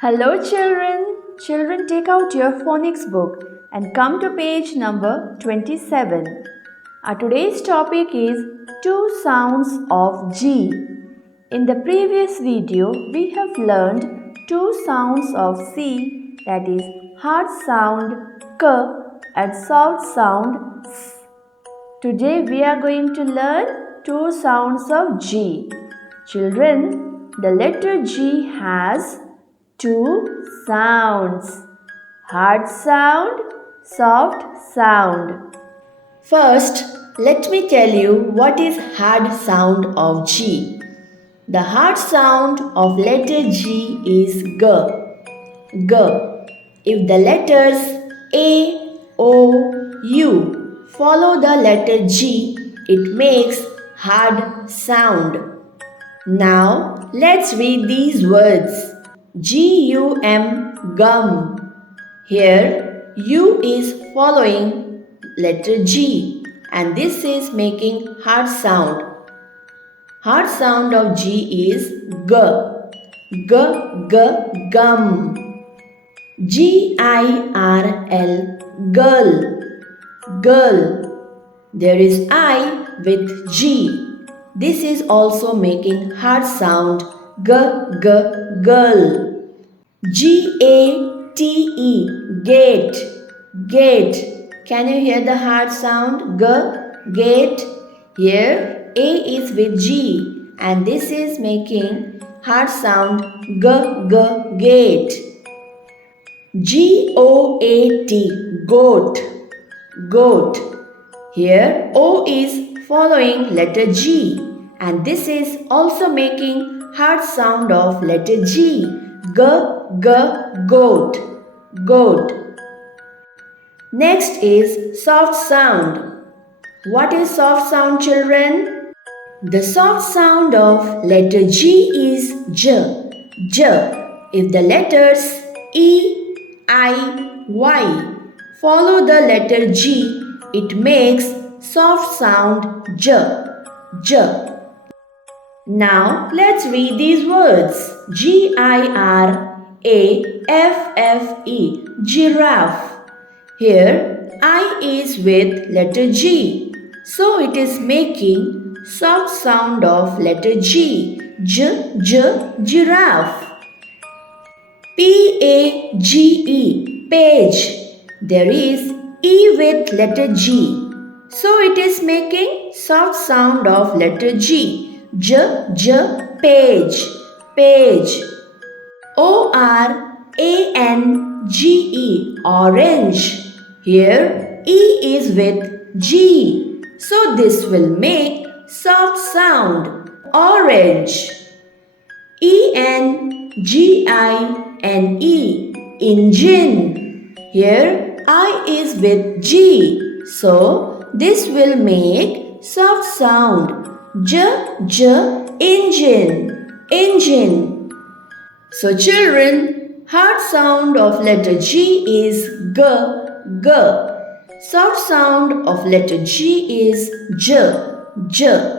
Hello children. Children, take out your phonics book and come to page number 27. Our today's topic is two sounds of G. In the previous video, we have learned two sounds of C, that is hard sound K and soft sound S. Today we are going to learn two sounds of G. Children, the letter G has two sounds: hard sound, soft sound. First, let me tell you what is hard sound of G. The hard sound of letter G is G. G. If the letters A, O, U follow the letter G, it makes hard sound. Now, let's read these words. G-U-M, gum. Here, U is following letter G and this is making hard sound. Hard sound of G is G. G, G, gum. G-I-R-L, girl. Girl. There is I with G. This is also making hard sound G, G, girl. G-A-T-E, gate. Gate. Can you hear the hard sound G, gate? Here A is with G and this is making hard sound G, G, gate. G-O-A-T, goat. Goat. Here O is following letter G and this is also making hard sound of letter G. G, G, goat. Goat. Next is soft sound. What is soft sound, children? The soft sound of letter G is J. J. If the letters E, I, Y follow the letter G, it makes soft sound J. J. Now let's read these words. G-I-R-A-F-F-E, giraffe. Here I is with letter G, so it is making soft sound of letter G. J, J, giraffe. P-A-G-E, page. There is E with letter G, so it is making soft sound of letter G. J, J, page. Page. O-R-A-N-G-E, orange. Here E is with G, so this will make soft sound orange. E-N-G-I-N-E, engine. Here I is with G, so this will make soft sound J, J, engine. Engine. So children, hard sound of letter G is G, G. Soft sound of letter G is J, J.